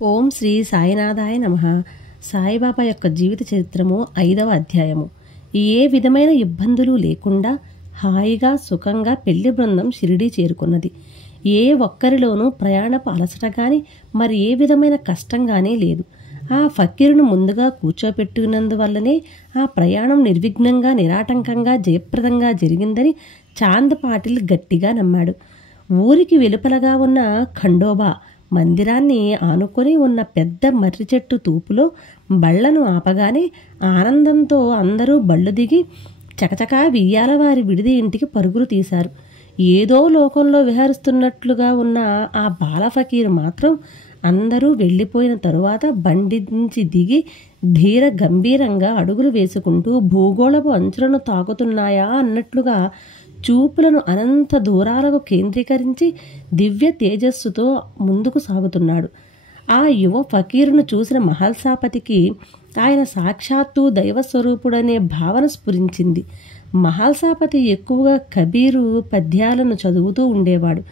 ఓం శ్రీ సాయినాథాయ నమః. సాయిబాబా యొక్క జీవిత చరిత్రము 5వ అధ్యాయము. ఏ విధమైన ఇబ్బందులు లేకుండా హాయిగా సుఖంగా పెళ్లి బృందం షిరిడీ చేరుకున్నది. ఏ ఒక్కరిలోనూ ప్రయాణపు అలసట గాని మరి ఏ విధమైన కష్టం గానీ లేదు. ఆ ఫకీరును ముందుగా కూర్చోపెట్టినందువల్లనే ఆ ప్రయాణం నిర్విఘ్నంగా నిరాటంకంగా జయప్రదంగా జరిగిందని చాంద్ పాటిల్ గట్టిగా నమ్మాడు. ఊరికి వెలుపలగా ఉన్న ఖండోబా మందిరాన్ని ఆనుకొని ఉన్న పెద్ద మర్రి చెట్టు తూపులో బళ్లను ఆపగానే ఆనందంతో అందరూ బళ్ళు దిగి చకచకా వియ్యాల వారి విడిది ఇంటికి పరుగులు తీశారు. ఏదో లోకంలో విహరిస్తున్నట్లుగా ఉన్న ఆ బాల ఫకీరు మాత్రం అందరూ వెళ్ళిపోయిన తరువాత బండి నుంచి దిగి ధీర గంభీరంగా అడుగులు వేసుకుంటూ భూగోళపు అంచులను తాకుతున్నాయా అన్నట్లుగా చూపులను అనంత దూరాలకు కేంద్రీకరించి దివ్య తేజస్సుతో ముందుకు సాగుతున్నాడు. ఆ యువ ఫకీరును చూసిన మహల్సాపతికి ఆయన సాక్షాత్తు దైవస్వరూపుడనే భావన స్ఫురించింది. మహల్సాపతి ఎక్కువగా కబీరు పద్యాలను చదువుతూ ఉండేవాడు.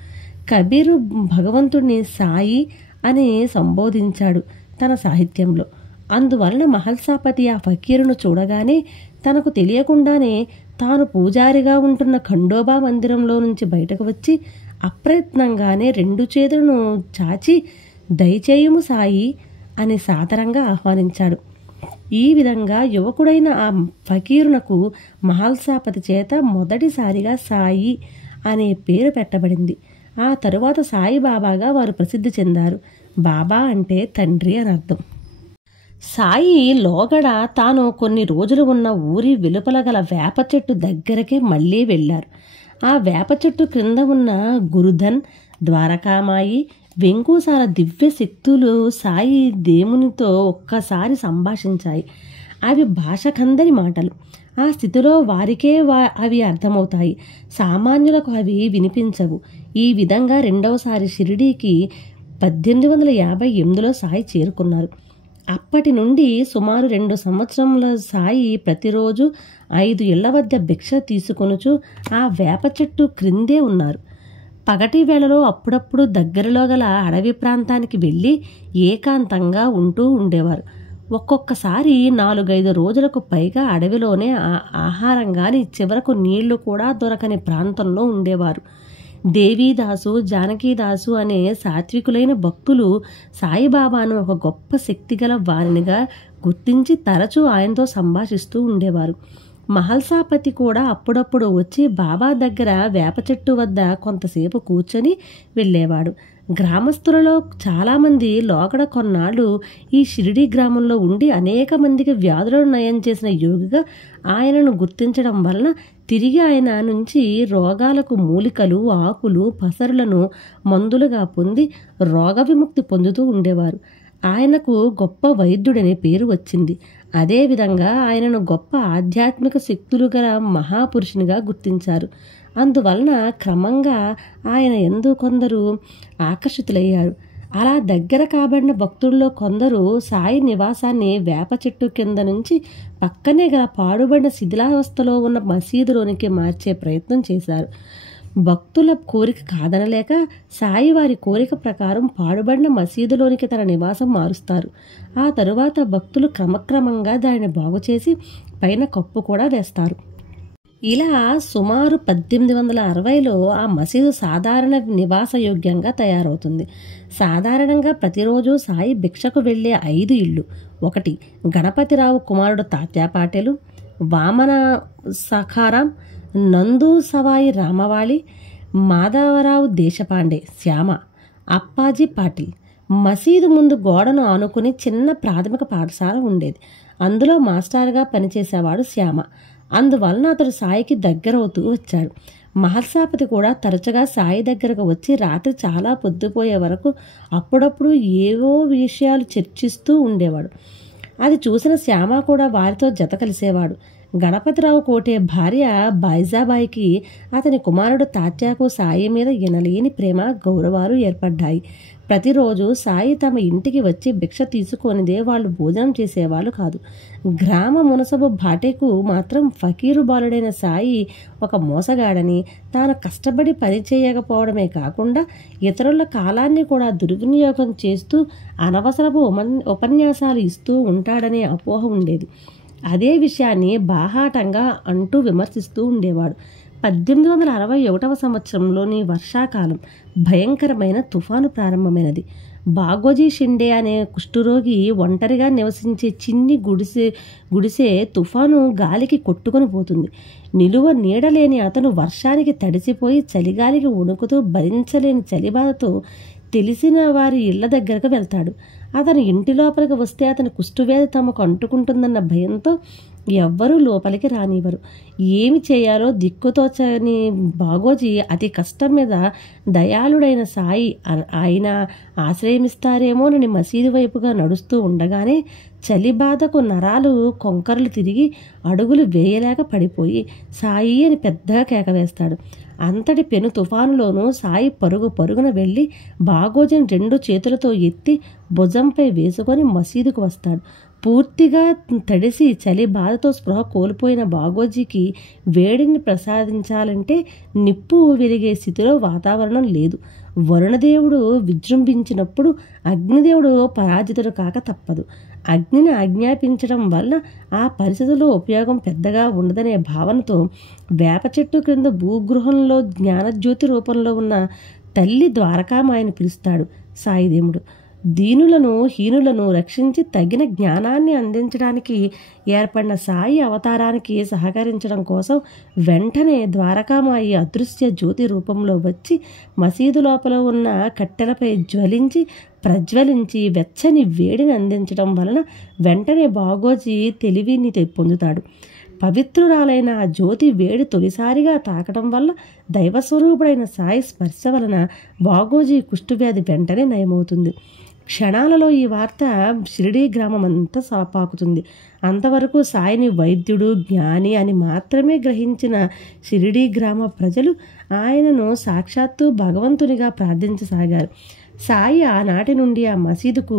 కబీరు భగవంతుడిని సాయి అని సంబోధించాడు తన సాహిత్యంలో. అందువలన మహల్సాపతి ఆ ఫకీరును చూడగానే తనకు తెలియకుండానే తాను పూజారిగా ఉంటున్న ఖండోబా మందిరంలో నుంచి బయటకు వచ్చి అప్రయత్నంగానే 2 చేతులను చాచి దయచేయుము సాయి అని సాదరంగా ఆహ్వానించాడు. ఈ విధంగా యువకుడైన ఆ ఫకీరునకు మహల్సాపతి చేత మొదటిసారిగా సాయి అనే పేరు పెట్టబడింది. ఆ తరువాత సాయిబాబాగా వారు ప్రసిద్ధి చెందారు. బాబా అంటే తండ్రి అని అర్థం. సాయి లోగడ తాను కొన్ని రోజులు ఉన్న ఊరి వెలుపల గల వేప చెట్టు దగ్గరకే మళ్ళీ వెళ్ళారు. ఆ వేప చెట్టు క్రింద ఉన్న గురుధన్, ద్వారకామాయి, వెంకూసాల దివ్య శక్తులు సాయి దేవునితో ఒక్కసారి సంభాషించాయి. అవి భాషకందని మాటలు. ఆ స్థితిలో వారికే అవి అర్థమవుతాయి. సామాన్యులకు అవి వినిపించవు. ఈ విధంగా రెండవసారి షిరిడీకి 1858లో సాయి చేరుకున్నారు. అప్పటి నుండి సుమారు 2 సంవత్సరముల సాయి ప్రతిరోజు 5 ఇళ్ల వద్ద భిక్ష తీసుకొనుచు ఆ వేప చెట్టు క్రిందే ఉన్నారు. పగటి వేళలో అప్పుడప్పుడు దగ్గరలో గల అడవి ప్రాంతానికి వెళ్ళి ఏకాంతంగా ఉంటూ ఉండేవారు. ఒక్కొక్కసారి 4-5 రోజులకు పైగా అడవిలోనే ఆహారం గాని చివరకు నీళ్లు కూడా దొరకని ప్రాంతంలో ఉండేవారు. దేవీదాసు, జానకీదాసు అనే సాత్వికులైన భక్తులు సాయిబాబాను ఒక గొప్ప శక్తిగల వారినిగా గుర్తించి తరచూ ఆయనతో సంభాషిస్తూ ఉండేవారు. మహల్సాపతి కూడా అప్పుడప్పుడు వచ్చి బాబా దగ్గర వేప చెట్టు వద్ద కొంతసేపు కూర్చొని వెళ్ళేవాడు. గ్రామస్తులలో చాలామంది లోగడ కొన్నాళ్ళు ఈ షిరిడీ గ్రామంలో ఉండి అనేక మందికి వ్యాధులను నయం చేసిన యోగిగా ఆయనను గుర్తించడం వలన తిరిగి ఆయన నుంచి రోగాలకు మూలికలు, ఆకులు, పసరులను మందులుగా పొంది రోగ విముక్తి పొందుతూ ఉండేవారు. ఆయనకు గొప్ప వైద్యుడనే పేరు వచ్చింది. అదేవిధంగా ఆయనను గొప్ప ఆధ్యాత్మిక శక్తులు గల మహాపురుషునిగా గుర్తించారు. అందువలన క్రమంగా ఆయన యందు కొందరు ఆకర్షితులయ్యారు. అలా దగ్గర కాబడిన భక్తుల్లో కొందరు సాయి నివాసాన్ని వేప చెట్టు కింద నుంచి పక్కనే గల పాడుబడిన శిథిలావస్థలో ఉన్న మసీదులోనికి మార్చే ప్రయత్నం చేశారు. భక్తుల కోరిక కాదనలేక సాయి వారి కోరిక ప్రకారం పాడుబడిన మసీదులోనికి తన నివాసం మారుస్తారు. ఆ తరువాత భక్తులు క్రమక్రమంగా దానిని బాగుచేసి పైన కప్పు కూడా వేస్తారు. ఇలా సుమారు 1860లో ఆ మసీదు సాధారణ నివాసయోగ్యంగా తయారవుతుంది. సాధారణంగా ప్రతిరోజు సాయి భిక్షకు వెళ్లే 5 ఇళ్ళు: 1 గణపతిరావు కుమారుడు తాత్యా పాటెలు, వామన సఖారాం, నందు సవాయి రామవాలి, మాధవరావు దేశపాండే, శ్యామ, అప్పాజీ పాటిల్. మసీదు ముందు గోడను ఆనుకుని చిన్న ప్రాథమిక పాఠశాల ఉండేది. అందులో మాస్టర్గా పనిచేసేవాడు శ్యామ. అందువలన అతడు సాయికి దగ్గరవుతూ వచ్చాడు. మహల్సాపతి కూడా తరచుగా సాయి దగ్గరకు వచ్చి రాత్రి చాలా పొద్దుపోయే వరకు అప్పుడప్పుడు ఏవో విషయాలు చర్చిస్తూ ఉండేవాడు. అది చూసిన శ్యామ కూడా వారితో జత కలిసేవాడు. గణపతిరావు కోటే భార్య బైజాబాయికి అతని కుమారుడు తాత్యాకు సాయి మీద ఎనలేని ప్రేమ, గౌరవాలు ఏర్పడ్డాయి. ప్రతిరోజు సాయి తమ ఇంటికి వచ్చి భిక్ష తీసుకొనిదే వాళ్ళు భోజనం చేసేవాళ్ళు కాదు. గ్రామ మునసబు భాటేకు మాత్రం ఫకీరు బాలుడైన సాయి ఒక మోసగాడని, తాను కష్టపడి పని చేయకపోవడమే కాకుండా ఇతరుల కాలాన్ని కూడా దుర్వినియోగం చేస్తూ అనవసరపు ఉపన్యాసాలు ఇస్తూ ఉంటాడనే అపోహ ఉండేది. అదే విషయాన్ని బాహాటంగా అంటూ విమర్శిస్తూ ఉండేవాడు. 1861 సంవత్సరంలోని వర్షాకాలం భయంకరమైన తుఫాను ప్రారంభమైనది. బాగోజీ షిండే అనే కుష్ఠరోగి ఒంటరిగా నివసించే చిన్ని గుడిసే తుఫాను గాలికి కొట్టుకొని పోతుంది. నిలువ నీడలేని అతను వర్షానికి తడిసిపోయి చలిగాలికి వణుకుతూ భరించలేని చలిబాధతో తెలిసిన వారి ఇళ్ల దగ్గరకు వెళ్తాడు. అతను ఇంటి లోపలికి వస్తే అతని కుష్ఠవ్యాధి తమకు అంటుకుంటుందన్న భయంతో ఎవ్వరూ లోపలికి రానివ్వరు. ఏమి చేయాలో దిక్కుతోచని బాగోజీ అతి కష్టం మీద దయాళుడైన సాయి ఆయన ఆశ్రయమిస్తారేమోనని మసీదు వైపుగా నడుస్తూ ఉండగానే చలి బాధకు నరాలు కొంకరలు తిరిగి అడుగులు వేయలేక పడిపోయి సాయి అని పెద్దగా కేకవేస్తాడు. అంతటి పెను తుఫానులోనూ సాయి పరుగున వెళ్ళి బాగోజీని 2 చేతులతో ఎత్తి భుజంపై వేసుకొని మసీదుకు వస్తాడు. పూర్తిగా తడిసి చలి బాధతో స్పృహ కోల్పోయిన బాగోజీకి వేడిని ప్రసాదించాలంటే నిప్పు వెలిగే స్థితిలో వాతావరణం లేదు. వరుణదేవుడు విజృంభించినప్పుడు అగ్నిదేవుడు పరాజితుడు కాక తప్పదు. అగ్నిని ఆజ్ఞాపించడం వల్ల ఆ పరిస్థితుల్లో ఉపయోగం పెద్దగా ఉండదనే భావనతో వేప చెట్టు క్రింద భూగృహంలో జ్ఞానజ్యోతి రూపంలో ఉన్న తల్లి ద్వారకామాయని పిలుస్తాడు సాయిదేవుడు. దీనులను హీనులను రక్షించి తగిన జ్ఞానాన్ని అందించడానికి ఏర్పడిన సాయి అవతారానికి సహకరించడం కోసం వెంటనే ద్వారకామాయి అదృశ్య జ్యోతి రూపంలో వచ్చి మసీదు లోపల ఉన్న కట్టెలపై ప్రజ్వలించి వెచ్చని వేడిని అందించడం వలన వెంటనే బాగోజీ తెలివిని పొందుతాడు. పవిత్రురాలైన ఆ జ్యోతి వేడి తొలిసారిగా తాకడం వల్ల దైవస్వరూపుడైన సాయి స్పర్శ వలన బాగోజీ కుష్ఠవ్యాధి వెంటనే నయమవుతుంది. క్షణాలలో ఈ వార్త షిరిడీ గ్రామం అంతా పాకుతుంది. అంతవరకు సాయిని వైద్యుడు, జ్ఞాని అని మాత్రమే గ్రహించిన షిరిడీ గ్రామ ప్రజలు ఆయనను సాక్షాత్తు భగవంతునిగా ప్రార్థించసాగారు. సాయి ఆనాటి నుండి ఆ మసీదుకు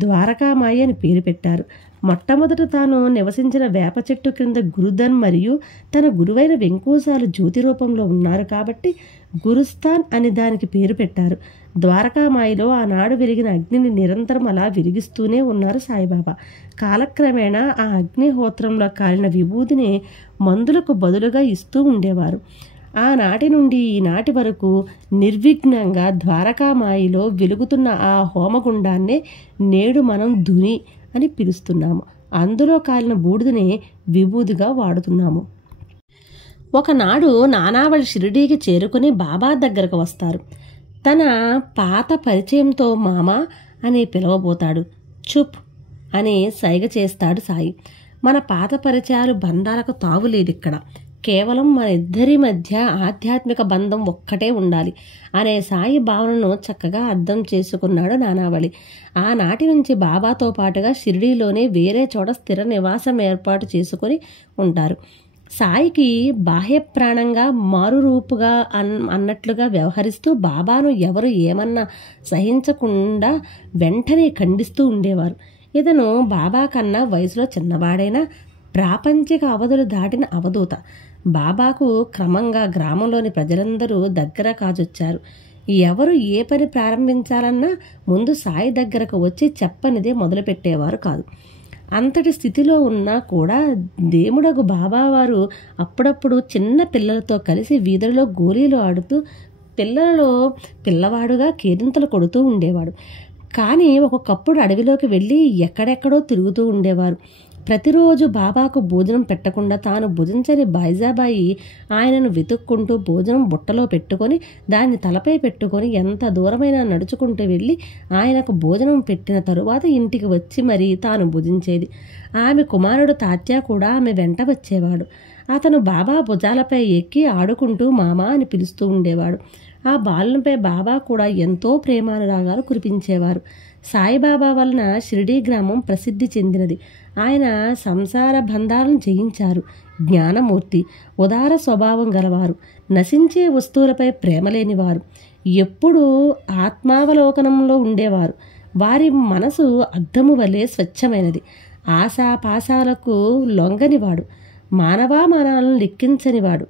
ద్వారకామాయి అని పేరు పెట్టారు. మొట్టమొదట తాను నివసించిన వేప చెట్టు క్రింద గురుధన్ మరియు తన గురువైన వెంకోసాలు జ్యోతి రూపంలో ఉన్నారు కాబట్టి గురుస్థాన్ అని దానికి పేరు పెట్టారు. ద్వారకామాయిలో ఆనాడు వెలిగిన అగ్నిని నిరంతరం అలా వెలిగిస్తూనే ఉన్నారు సాయిబాబా. కాలక్రమేణా ఆ అగ్నిహోత్రంలో కాలిన విభూతిని మందులకు బదులుగా ఇస్తూ ఉండేవారు. ఆనాటి నుండి ఈనాటి వరకు నిర్విఘ్నంగా ద్వారకామాయిలో వెలుగుతున్న ఆ హోమగుండాన్నే నేడు మనం ధుని అని పిలుస్తున్నాము. అందులో కాలిన బూడిదనే విభూదిగా వాడుతున్నాము. ఒకనాడు నానావళి షిరిడీకి చేరుకుని బాబా దగ్గరకు వస్తారు. తన పాత పరిచయంతో మామా అని పిలవబోతాడు. చుప్ అని సైగ చేస్తాడు సాయి. మన పాత పరిచయాలు బంధాలకు తావులేదిక్కడ. కేవలం మన ఇద్దరి మధ్య ఆధ్యాత్మిక బంధం ఒక్కటే ఉండాలి అనే సాయి భావనను చక్కగా అర్థం చేసుకున్నాడు నానావళి. ఆనాటి నుంచి బాబాతో పాటుగా షిరిడీలోనే వేరే చోట స్థిర నివాసం ఏర్పాటు చేసుకొని ఉంటారు. సాయికి బాహ్య ప్రాణంగా మారురూపుగా అన్నట్లుగా వ్యవహరిస్తూ బాబాను ఎవరు ఏమన్నా సహించకుండా వెంటనే ఖండిస్తూ ఉండేవారు. ఇతను బాబా కన్నా వయసులో చిన్నవాడైనా ప్రాపంచిక అవధులు దాటిన అవధూత. బాబాకు క్రమంగా గ్రామంలోని ప్రజలందరూ దగ్గర కాజొచ్చారు. ఎవరు ఏ పని ప్రారంభించాలన్నా ముందు సాయి దగ్గరకు వచ్చి చెప్పనిదే మొదలుపెట్టేవారు కాదు. అంతటి స్థితిలో ఉన్నా కూడా దేవుడగు బాబావారు అప్పుడప్పుడు చిన్న పిల్లలతో కలిసి వీధులలో గోళీలు ఆడుతూ పిల్లవాడుగా కేరింతలు కొడుతూ ఉండేవాడు. కానీ ఒక్కొక్కప్పుడు అడవిలోకి వెళ్ళి ఎక్కడెక్కడో తిరుగుతూ ఉండేవారు. ప్రతిరోజు బాబాకు భోజనం పెట్టకుండా తాను భుజించని బాయిజాబాయి ఆయనను వెతుక్కుంటూ భోజనం బుట్టలో పెట్టుకొని దాన్ని తలపై పెట్టుకొని ఎంత దూరమైనా నడుచుకుంటూ వెళ్ళి ఆయనకు భోజనం పెట్టిన తరువాత ఇంటికి వచ్చి మరీ తాను భుజించేది. ఆమె కుమారుడు తాత్యా కూడా ఆమె వెంట వచ్చేవాడు. అతను బాబా భుజాలపై ఎక్కి ఆడుకుంటూ మామా అని పిలుస్తూ ఉండేవాడు. ఆ బాలునిపై బాబా కూడా ఎంతో ప్రేమానురాగాలు కురిపించేవారు. సాయిబాబా వలన షిరిడీ గ్రామం ప్రసిద్ధి చెందినది. ఆయన సంసార బంధాలను జయించారు. జ్ఞానమూర్తి, ఉదార స్వభావం గలవారు, నశించే వస్తువులపై ప్రేమ లేనివారు. ఎప్పుడూ ఆత్మావలోకనంలో ఉండేవారు. వారి మనసు అద్దము వలె స్వచ్ఛమైనది. ఆశాపాశాలకు లొంగనివాడు, మానవామానాలను లెక్కించనివాడు,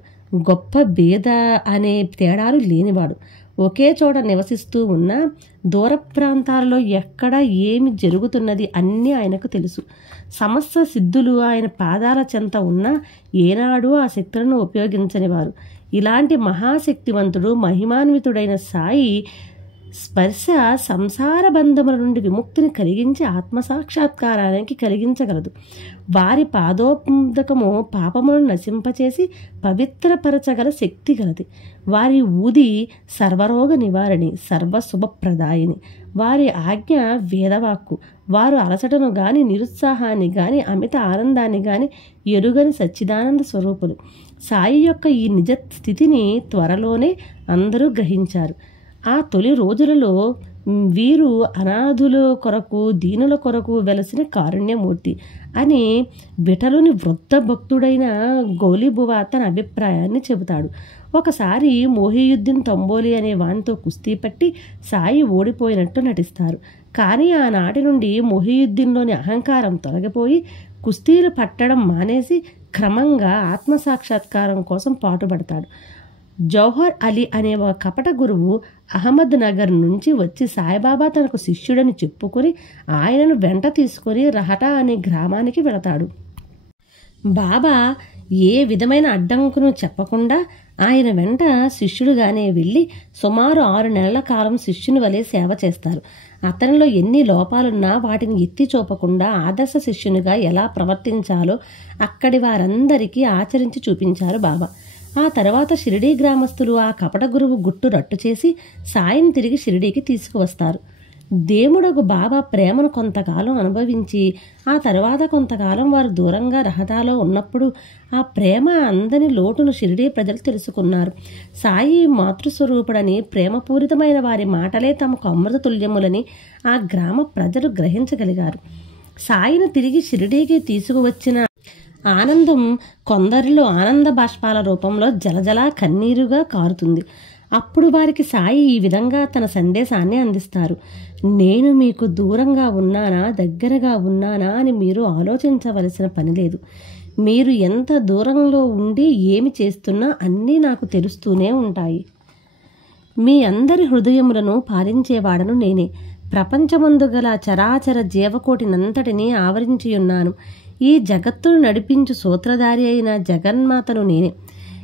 గొప్ప భేద అనే తేడాలు లేనివాడు. ఒకే చోట నివసిస్తూ ఉన్న దూర ప్రాంతాలలో ఎక్కడ ఏమి జరుగుతున్నది అన్నీ ఆయనకు తెలుసు. సమస్త సిద్ధులు ఆయన పాదాల చెంత ఉన్నా ఏనాడు ఆ శక్తులను ఉపయోగించనివారు. ఇలాంటి మహాశక్తివంతుడు మహిమాన్వితుడైన సాయి స్పర్శ సంసార బంధముల నుండి విముక్తిని కలిగించి ఆత్మసాక్షాత్కారానికి కలిగించగలదు. వారి పాదోపదకము పాపములను నశింపచేసి పవిత్రపరచగల శక్తి గలది. వారి ఊది సర్వరోగ నివారణి, సర్వశుభప్రదాయిని. వారి ఆజ్ఞ వేదవాక్కు. వారు అలసటను గాని, నిరుత్సాహాన్ని గాని, అమిత ఆనందాన్ని గాని ఎరుగని సచ్చిదానంద స్వరూపులు. సాయి యొక్క ఈ నిజ స్థితిని త్వరలోనే అందరూ గ్రహించారు. ఆ తొలి రోజులలో వీరు అనాథుల కొరకు, దీనుల కొరకు వెలసిన కారుణ్యమూర్తి అని విఠలుని వృద్ధ భక్తుడైన గౌలీబువ తన అభిప్రాయాన్ని చెబుతాడు. ఒకసారి మొహియుద్దీన్ తంబోలి అనే వానితో కుస్తీ పట్టి సాయి ఓడిపోయినట్టు నటిస్తారు. కానీ ఆనాటి నుండి మొహియుద్దీన్లోని అహంకారం తొలగిపోయి కుస్తీలు పట్టడం మానేసి క్రమంగా ఆత్మసాక్షాత్కారం కోసం పాటుపడతాడు. జౌహర్ అలీ అనే ఒక కపట గురువు అహ్మద్ నగర్ నుంచి వచ్చి సాయిబాబా తనకు శిష్యుడని చెప్పుకొని ఆయనను వెంట తీసుకొని రహటా అనే గ్రామానికి వెళతాడు. బాబా ఏ విధమైన అడ్డంకును చెప్పకుండా ఆయన వెంట శిష్యుడుగానే వెళ్ళి సుమారు 6 నెలల కాలం శిష్యుని వలె సేవ చేస్తారు. అతనిలో ఎన్ని లోపాలున్నా వాటిని ఎత్తి చూపకుండా ఆదర్శ శిష్యునిగా ఎలా ప్రవర్తించాలో అక్కడి వారందరికీ ఆచరించి చూపించారు బాబా. ఆ తర్వాత షిరిడీ గ్రామస్తులు ఆ కపట గురువు గుట్టు రట్టు చేసి సాయిని తిరిగి షిరిడీకి తీసుకువస్తారు. దేవుడకు బాబా ప్రేమను కొంతకాలం అనుభవించి ఆ తర్వాత కొంతకాలం వారు దూరంగా రహదాలో ఉన్నప్పుడు ఆ ప్రేమ అందని లోటును షిరిడీ ప్రజలు తెలుసుకున్నారు. సాయి మాతృస్వరూపుడని, ప్రేమపూరితమైన వారి మాటలే తమకు అమృత తుల్యములని ఆ గ్రామ ప్రజలు గ్రహించగలిగారు. సాయిని తిరిగి షిరిడీకి తీసుకువచ్చిన ఆనందం కొందరిలో ఆనంద బాష్పాల రూపంలో జలజలా కన్నీరుగా కారుతుంది. అప్పుడు వారికి సాయి ఈ విధంగా తన సందేశాన్ని అందిస్తారు. నేను మీకు దూరంగా ఉన్నానా, దగ్గరగా ఉన్నానా అని మీరు ఆలోచించవలసిన పని లేదు. మీరు ఎంత దూరంలో ఉండి ఏమి చేస్తున్నా అన్నీ నాకు తెలుస్తూనే ఉంటాయి. మీ అందరి హృదయములను పాలించేవాడను నేనే. ప్రపంచమందు గల చరాచర జీవకోటినంతటినీ ఆవరించియున్నాను. ఈ జగత్తును నడిపించు సూత్రధారి అయిన జగన్మాతను నేనే.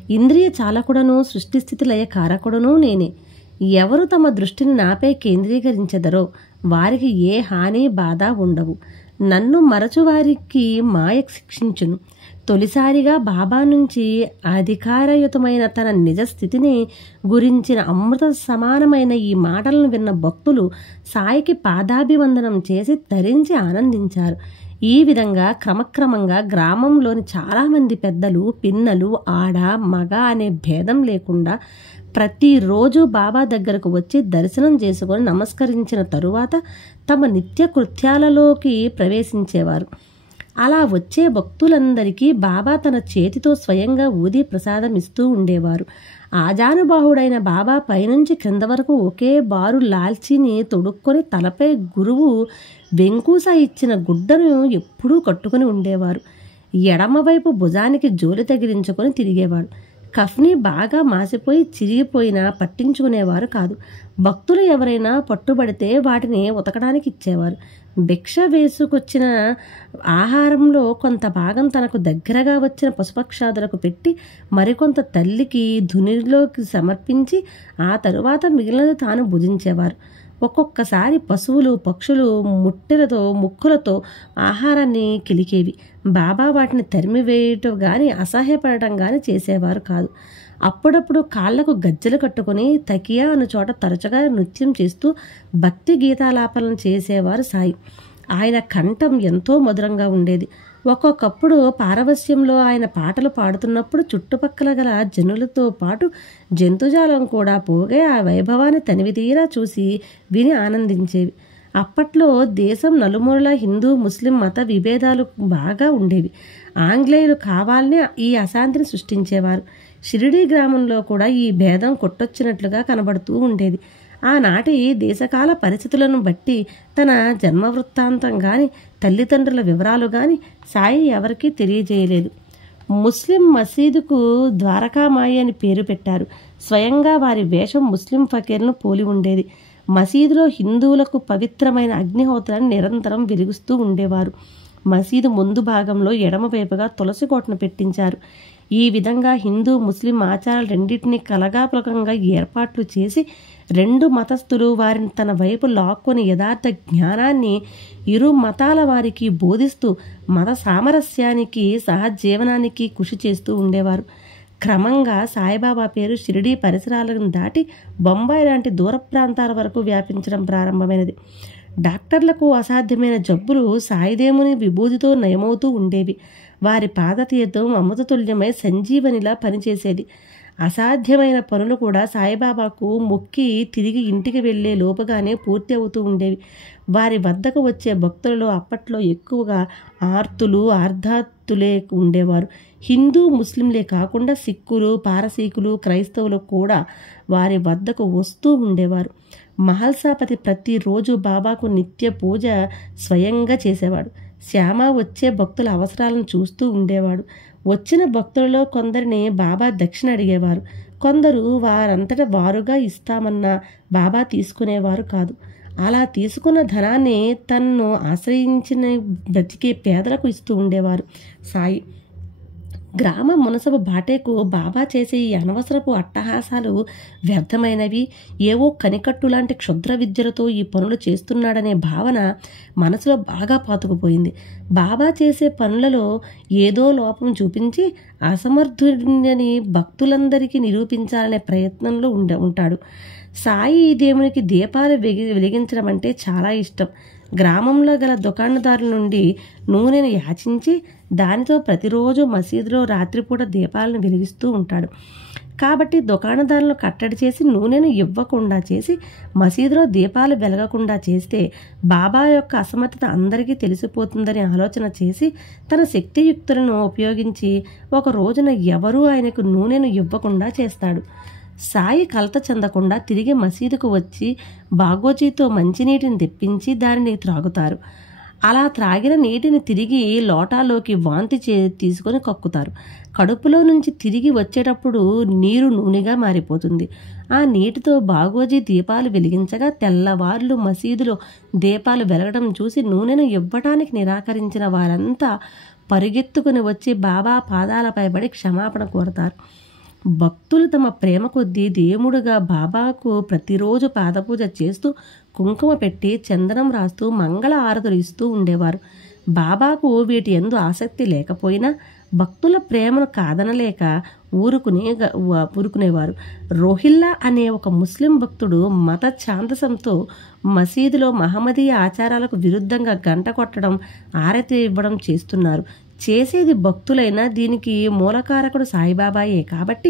ఇంద్రియ చాలకుడను, సృష్టిస్థితి లయ కారకుడును నేనే. ఎవరు తమ దృష్టిని నాపై కేంద్రీకరించెదరో వారికి ఏ హాని, బాధ ఉండవు. నన్ను మరచువారికి మాయ శిక్షించును. తొలిసారిగా బాబా నుంచి అధికారయుతమైన తన నిజ స్థితిని గురించిన అమృత సమానమైన ఈ మాటలను విన్న భక్తులు సాయికి పాదాభివందనం చేసి తరించి ఆనందించారు. ఈ విధంగా క్రమక్రమంగా గ్రామంలోని చాలామంది పెద్దలు, పిన్నలు, ఆడ, మగ అనే భేదం లేకుండా ప్రతిరోజు బాబా దగ్గరకు వచ్చి దర్శనం చేసుకొని నమస్కరించిన తరువాత తమ నిత్య కృత్యాలలోకి ప్రవేశించేవారు. అలా వచ్చే భక్తులందరికీ బాబా తన చేతితో స్వయంగా ఊది ప్రసాదం ఇస్తూ ఉండేవారు. ఆజానుబాహుడైన బాబా పైనుంచి క్రింద వరకు ఒకే బారు లాల్చీని తొడుక్కొని తలపై గురువు వెంకూస ఇచ్చిన గుడ్డను ఎప్పుడూ కట్టుకుని ఉండేవారు. ఎడమవైపు భుజానికి జోలి తగిలించుకొని తిరిగేవాడు. కఫ్ని బాగా మాసిపోయి చిరిగిపోయినా పట్టించుకునేవారు కాదు. భక్తులు ఎవరైనా పట్టుబడితే వాటిని ఉతకడానికి ఇచ్చేవారు. భిక్ష వేసుకొచ్చిన ఆహారంలో కొంత భాగం తనకు దగ్గరగా వచ్చిన పశుపక్షాదులకు పెట్టి మరికొంత తల్లికి ధునిలోకి సమర్పించి ఆ తరువాత మిగిలినది తాను భుజించేవారు. ఒక్కొక్కసారి పశువులు, పక్షులు ముట్టెలతో, ముక్కులతో ఆహారాన్ని కిలికేవి. బాబా వాటిని తరిమివేయటం కానీ అసహ్యపడటం కానీ చేసేవారు కాదు. అప్పుడప్పుడు కాళ్లకు గజ్జెలు కట్టుకుని తకియా అను చోట తరచుగా నృత్యం చేస్తూ భక్తి గీతాలాపనలు చేసేవారు సాయి. ఆయన కంఠం ఎంతో మధురంగా ఉండేది. ఒక్కొక్కప్పుడు పారవస్యంలో ఆయన పాటలు పాడుతున్నప్పుడు చుట్టుపక్కల గల జనులతో పాటు జంతుజాలం కూడా పోగే ఆ వైభవాన్ని తనివితీరా చూసి విని ఆనందించేవి. అప్పట్లో దేశం నలుమూలలా హిందూ, ముస్లిం మత విభేదాలు బాగా ఉండేవి. ఆంగ్లేయులు కావాలనే ఈ అశాంతిని సృష్టించేవారు. షిరిడీ గ్రామంలో కూడా ఈ భేదం కొట్టొచ్చినట్లుగా కనబడుతూ ఉండేది. ఆనాటి దేశకాల పరిస్థితులను బట్టి తన జన్మ వృత్తాంతం కానీ తల్లిదండ్రుల వివరాలు కానీ సాయి ఎవరికీ తెలియజేయలేదు. ముస్లిం మసీదుకు ద్వారకామాయి అని పేరు పెట్టారు. స్వయంగా వారి వేషం ముస్లిం ఫకీర్ను పోలి ఉండేది. మసీదులో హిందువులకు పవిత్రమైన అగ్నిహోత్రాన్ని నిరంతరం వెలిగిస్తూ ఉండేవారు. మసీదు ముందు భాగంలో ఎడమవైపుగా తులసి కోటను పెట్టించారు. ఈ విధంగా హిందూ ముస్లిం ఆచారాలు రెండింటినీ కలగాపులకంగా ఏర్పాట్లు చేసి రెండు మతస్థులు వారిని తన వైపు లాక్కొని యథార్థ జ్ఞానాన్ని ఇరు మతాల వారికి బోధిస్తూ మత సామరస్యానికి సహజీవనానికి కృషి చేస్తూ ఉండేవారు. క్రమంగా సాయిబాబా పేరు షిరిడీ పరిసరాలను దాటి బొంబాయి లాంటి దూర ప్రాంతాల వరకు వ్యాపించడం ప్రారంభమైనది. డాక్టర్లకు అసాధ్యమైన జబ్బులు సాయిదేవుని విభూతితో నయమవుతూ ఉండేవి. వారి పాదతీర్థం అమృతతుల్యమై సంజీవనిలా పనిచేసేది. అసాధ్యమైన పనులు కూడా సాయిబాబాకు మొక్కి తిరిగి ఇంటికి వెళ్లే లోపుగానే పూర్తి అవుతూ ఉండేవి. వారి వద్దకు వచ్చే భక్తులలో అప్పట్లో ఎక్కువగా ఆర్తులు ఆర్ధార్తులే ఉండేవారు. హిందూ ముస్లింలే కాకుండా సిక్కులు పారసీకులు క్రైస్తవులు కూడా వారి వద్దకు వస్తూ ఉండేవారు. మహల్సాపతి ప్రతిరోజు బాబాకు నిత్య పూజ స్వయంగా చేసేవాడు. శ్యామ వచ్చే భక్తుల అవసరాలను చూస్తూ ఉండేవాడు. వచ్చిన భక్తులలో కొందరిని బాబా దక్షిణ అడిగేవారు. కొందరు వారంతట వారుగా ఇస్తామన్నా బాబా తీసుకునేవారు కాదు. అలా తీసుకున్న ధనాన్ని తన్ను ఆశ్రయించిన బ్రతికే పేదలకు ఇస్తూ ఉండేవారు సాయి. గ్రామ మునసబు బాటేకు బాబా చేసే ఈ అనవసరపు అట్టహాసాలు వ్యర్థమైనవి, ఏవో కనికట్టు లాంటి క్షుద్ర విద్యలతో ఈ పనులు చేస్తున్నాడనే భావన మనసులో బాగా పాతుకుపోయింది. బాబా చేసే పనులలో ఏదో లోపం చూపించి అసమర్థుడిని భక్తులందరికీ నిరూపించాలనే ప్రయత్నంలో ఉంటాడు. సాయి దేవునికి దీపాలు వెలిగించడం అంటే చాలా ఇష్టం. గ్రామంలో గల దుకాణదారుల నుండి నూనెను యాచించి దానితో ప్రతిరోజు మసీదులో రాత్రిపూట దీపాలను వెలిగిస్తూ ఉంటాడు. కాబట్టి దుకాణదారులను కట్టడి చేసి నూనెను ఇవ్వకుండా చేసి మసీదులో దీపాలు వెలగకుండా చేస్తే బాబా యొక్క అసమర్థత అందరికీ తెలిసిపోతుందని ఆలోచన చేసి తన శక్తియుక్తులను ఉపయోగించి ఒక రోజున ఎవరూ ఆయనకు నూనెను ఇవ్వకుండా చేస్తాడు. సాయి కలత చెందకుండా తిరిగి మసీదుకు వచ్చి బాగోజీతో మంచినీటిని తెప్పించి దానిని త్రాగుతారు. అలా త్రాగిన నీటిని తిరిగి లోటాలోకి వాంతి తీసుకొని కక్కుతారు. కడుపులో నుంచి తిరిగి వచ్చేటప్పుడు నీరు నూనెగా మారిపోతుంది. ఆ నీటితో బాగోజీ దీపాలు వెలిగించగా తెల్లవార్లు మసీదులో దీపాలు వెలగడం చూసి నూనెను ఇవ్వడానికి నిరాకరించిన వారంతా పరుగెత్తుకుని వచ్చి బాబా పాదాలపై పడి క్షమాపణ కోరతారు. భక్తులు తమ ప్రేమ కొద్దీ దేవుడుగా బాబాకు ప్రతిరోజు పాదపూజ చేస్తూ కుంకుమ పెట్టి చందనం రాస్తూ మంగళ ఆరతులు ఇస్తూ ఉండేవారు. బాబాకు వీటి యందు ఆసక్తి లేకపోయినా భక్తుల ప్రేమను కాదనలేక ఊరుకునేవారు. రోహిల్లా అనే ఒక ముస్లిం భక్తుడు మత ఛాందసంతో మసీదులో మహమ్మదీయ ఆచారాలకు విరుద్ధంగా గంట కొట్టడం ఆరతి ఇవ్వడం చేస్తున్నారు. చేసేది భక్తులైనా దీనికి మూలకారకుడు సాయిబాబాయే కాబట్టి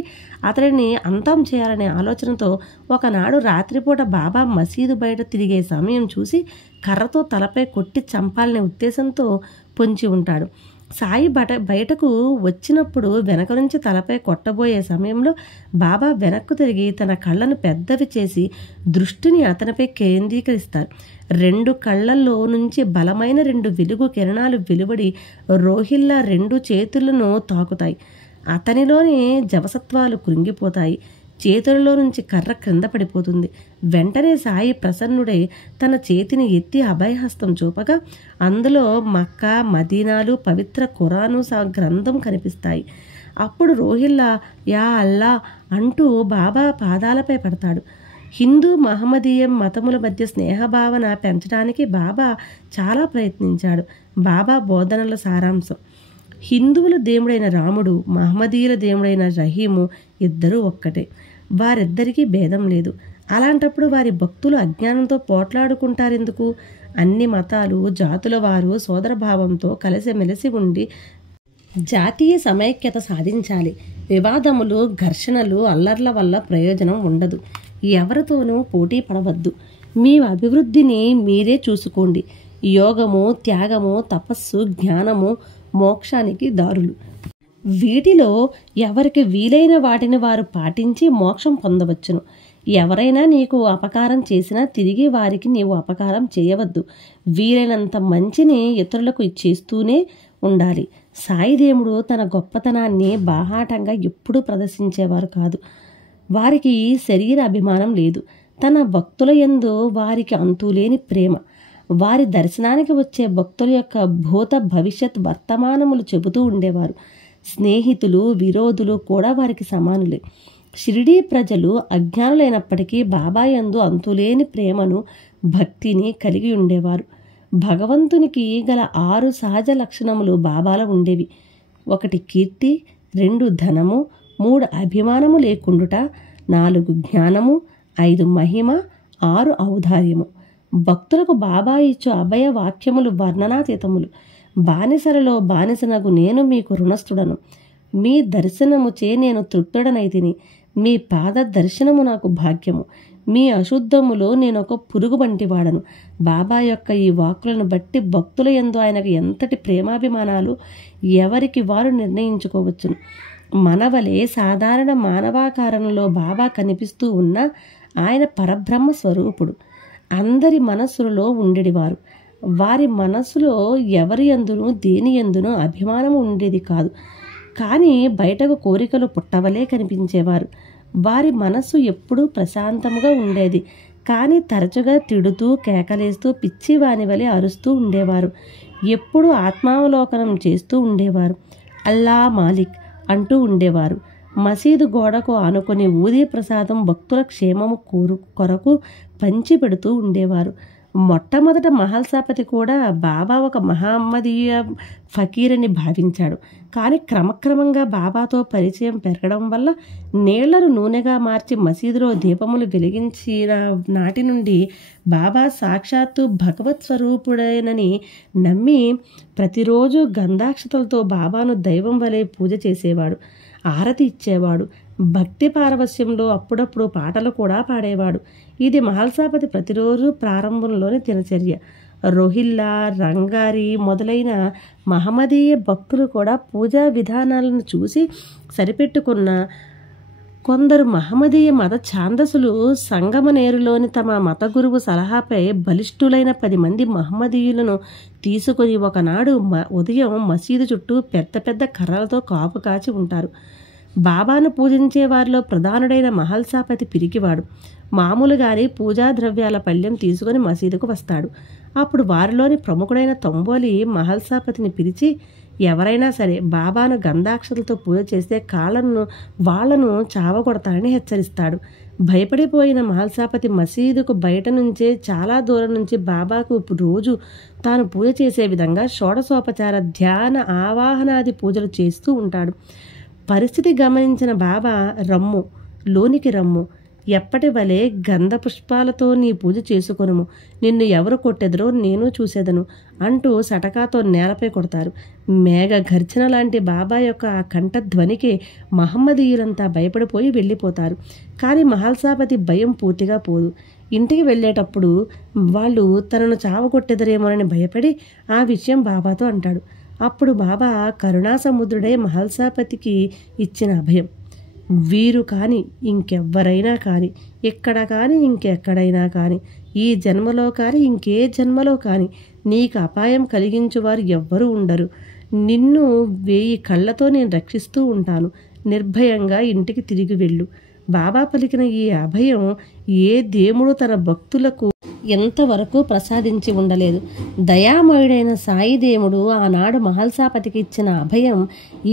అతడిని అంతం చేయాలనే ఆలోచనతో ఒకనాడు రాత్రిపూట బాబా మసీదు బయట తిరిగే సమయం చూసి కర్రతో తలపై కొట్టి చంపాలనే ఉద్దేశంతో పొంచి ఉంటాడు. సాయి బయటకు వచ్చినప్పుడు వెనక నుంచి తలపై కొట్టబోయే సమయంలో బాబా వెనక్కు తిరిగి తన కళ్ళను పెద్దవి చేసి దృష్టిని అతనిపై కేంద్రీకరిస్తారు. 2 కళ్ళల్లో నుంచి బలమైన 2 వెలుగు కిరణాలు వెలువడి రోహిల్లా 2 చేతులను తాకుతాయి. అతనిలోని జవసత్వాలు కృంగిపోతాయి. చేతులలో నుంచి కర్ర క్రింద పడిపోతుంది. వెంటనే సాయి ప్రసన్నుడై తన చేతిని ఎత్తి అభయహస్తం చూపగా అందులో మక్కా మదీనాలు పవిత్ర ఖురాను గ్రంథం కనిపిస్తాయి. అప్పుడు రోహిల్లా యా అల్లా అంటూ బాబా పాదాలపై పడతాడు. హిందూ మహమ్మదీయం మతముల మధ్య స్నేహభావన పెంచడానికి బాబా చాలా ప్రయత్నించాడు. బాబా బోధనల సారాంశం: హిందువుల దేవుడైన రాముడు, మహమ్మదీయుల దేవుడైన రహీము ఇద్దరూ ఒక్కటే. వారిద్దరికీ భేదం లేదు. అలాంటప్పుడు వారి భక్తులు అజ్ఞానంతో పోట్లాడుకుంటారెందుకు? అన్ని మతాలు జాతుల వారు సోదరభావంతో కలిసిమెలిసి ఉండి జాతీయ సమైక్యత సాధించాలి. వివాదములు ఘర్షణలు అల్లర్ల వల్ల ప్రయోజనం ఉండదు. ఎవరితోనూ పోటీ పడవద్దు. మీ అభివృద్ధిని మీరే చూసుకోండి. యోగము త్యాగము తపస్సు జ్ఞానము మోక్షానికి దారులు. వీటిలో ఎవరికి వీలైన వాటిని వారు పాటించి మోక్షం పొందవచ్చును. ఎవరైనా నీకు అపకారం చేసినా తిరిగి వారికి నీవు అపకారం చేయవద్దు. వీలైనంత మంచిని ఇతరులకు చేస్తూనే ఉండాలి. సాయిదేవుడు తన గొప్పతనాన్ని బాహాటంగా ఎప్పుడూ ప్రదర్శించేవారు కాదు. వారికి శరీర అభిమానం లేదు. తన భక్తుల యందు వారికి అంతులేని ప్రేమ. వారి దర్శనానికి వచ్చే భక్తుల యొక్క భూత భవిష్యత్ వర్తమానములు చెబుతూ ఉండేవారు. స్నేహితులు విరోధులు కూడా వారికి సమానులే. షిరిడీ ప్రజలు అజ్ఞానులైనప్పటికీ బాబా యందు అంతులేని ప్రేమను భక్తిని కలిగి ఉండేవారు. భగవంతునికి గల 6 సహజ లక్షణములు బాబాలో ఉండేవి. 1 కీర్తి, 2 ధనము, 3 అభిమానము లేకుండుట, 4 జ్ఞానము, 5 మహిమ, 6 ఔదార్యము. భక్తులకు బాబా ఇచ్చు అభయ వాక్యములు వర్ణనాతీతములు. బానిసలలో బానిసనగు నేను మీకు రుణస్థుడను. మీ దర్శనముచే నేను తృప్తుడనైతిని. మీ పాద దర్శనము నాకు భాగ్యము. మీ అశుద్ధములో నేను ఒక పురుగు వంటివాడను. బాబా యొక్క ఈ వాక్కులను బట్టి భక్తుల యందు ఆయనకు ఎంతటి ప్రేమాభిమానాలు ఎవరికి వారు నిర్ణయించుకోవచ్చును. మనవలే సాధారణ మానవాకారంలో బాబా కనిపిస్తూ ఉన్న ఆయన పరబ్రహ్మ స్వరూపుడు. అందరి మనస్సులలో ఉండేవారు. వారి మనస్సులో ఎవరి యందునూ దేని యందునూ అభిమానము ఉండేది కాదు. కానీ బయటకు కోరికలు పుట్టవలే కనిపించేవారు. వారి మనస్సు ఎప్పుడూ ప్రశాంతముగా ఉండేది. కానీ తరచుగా తిడుతూ కేకలేస్తూ పిచ్చివాని వలె అరుస్తూ ఉండేవారు. ఎప్పుడూ ఆత్మావలోకనం చేస్తూ ఉండేవారు. అల్లా మాలిక్ అంటూ ఉండేవారు. మసీదు గోడకు ఆనుకొని ఊదీ ప్రసాదం భక్తుల క్షేమము కొరకు పంచి పెడుతూ ఉండేవారు. మొట్టమొదట మహల్సాపతి కూడా బాబా ఒక మహమ్మదీయ ఫకీరని భావించాడు. కానీ క్రమక్రమంగా బాబాతో పరిచయం పెరగడం వల్ల నీళ్లను నూనెగా మార్చి మసీదులో దీపములు వెలిగించిన నాటి నుండి బాబా సాక్షాత్తు భగవత్ స్వరూపుడేనని నమ్మి ప్రతిరోజు గంధాక్షతలతో బాబాను దైవం వలె పూజ చేసేవాడు. ఆరతి ఇచ్చేవాడు. భక్తి పారవస్యంలో అప్పుడప్పుడు పాటలు కూడా పాడేవాడు. ఇది మహల్సాపతి ప్రతిరోజు ప్రారంభంలోని దినచర్య. రోహిల్లా, రంగారి మొదలైన మహమ్మదీయ భక్తులు కూడా పూజా విధానాలను చూసి సరిపెట్టుకున్న కొందరు మహమ్మదీయ మత ఛాందసులు సంగమనేరులోని తమ మత గురువు సలహాపై బలిష్ఠులైన 10 మంది మహమ్మదీయులను తీసుకొని ఒకనాడు ఉదయం మసీదు చుట్టూ పెద్ద పెద్ద కర్రలతో కాపు కాచి ఉంటారు. బాబాను పూజించే వారిలో ప్రధానుడైన మహల్సాపతి పిరికివాడు. మామూలుగానే పూజా ద్రవ్యాల పళ్ళెం తీసుకుని మసీదుకు వస్తాడు. అప్పుడు వారిలోని ప్రముఖుడైన తంబోలి మహల్సాపతిని పిలిచి, ఎవరైనా సరే బాబాను గంధాక్షతలతో పూజ చేస్తే వాళ్లను చావగొడతానని హెచ్చరిస్తాడు. భయపడిపోయిన మహల్సాపతి మసీదుకు బయట నుంచే చాలా దూరం నుంచి బాబాకు రోజు తాను పూజ చేసే విధంగా షోడశోపచార ధ్యాన ఆవాహనాది పూజలు చేస్తూ ఉంటాడు. పరిస్థితి గమనించిన బాబా, రమ్ము, లోనికి రమ్ము, ఎప్పటి వలె గంధ పుష్పాలతో నీ పూజ చేసుకొనుము. నిన్ను ఎవరు కొట్టెదరో నేను చూసేదను అంటూ సటకాతో నేలపై కొడతారు. మేఘ గర్జన లాంటి బాబా యొక్క ఆ కంఠధ్వనికి మహమ్మదీయులంతా భయపడిపోయి వెళ్ళిపోతారు. కానీ మహల్సాపతి భయం పూర్తిగా పోదు. ఇంటికి వెళ్ళేటప్పుడు వాళ్ళు తనను చావగొట్టెదరేమోనని భయపడి ఆ విషయం బాబాతో అంటాడు. అప్పుడు బాబా కరుణాసముద్రుడై మహల్సాపతికి ఇచ్చిన అభయం, వీరు కానీ ఇంకెవ్వరైనా కానీ, ఎక్కడ కానీ ఇంకెక్కడైనా కానీ, ఈ జన్మలో కానీ ఇంకే జన్మలో కానీ నీకు అపాయం కలిగించువారు ఎవ్వరూ ఉండరు. నిన్ను 1000 కళ్ళతో నేను రక్షిస్తూ ఉంటాను. నిర్భయంగా ఇంటికి తిరిగి వెళ్ళు. బాబా పలికిన ఈ అభయం ఏ దేవుడు తన భక్తులకు ఎంతవరకు ప్రసాదించి ఉండలేదు. దయామయుడైన సాయిదేవుడు ఆనాడు మహల్సాపతికి ఇచ్చిన అభయం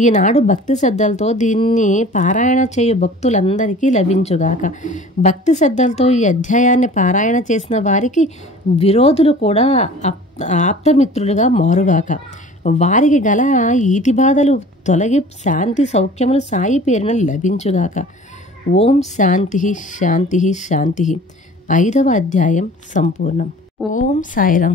ఈనాడు భక్తి శ్రద్ధలతో దీన్ని పారాయణ చేయు భక్తులందరికీ లభించుగాక. భక్తి శ్రద్ధలతో ఈ అధ్యాయాన్ని పారాయణ చేసిన వారికి విరోధులు కూడా ఆప్తమిత్రులుగా మారుగాక. వారికి గల ఈతి బాధలు తొలగి శాంతి సౌఖ్యములు సాయి పేరున లభించుగాక. ఓం శాంతి శాంతి శాంతి. 5వ అధ్యాయం సంపూర్ణం. ఓం సాయిరాం.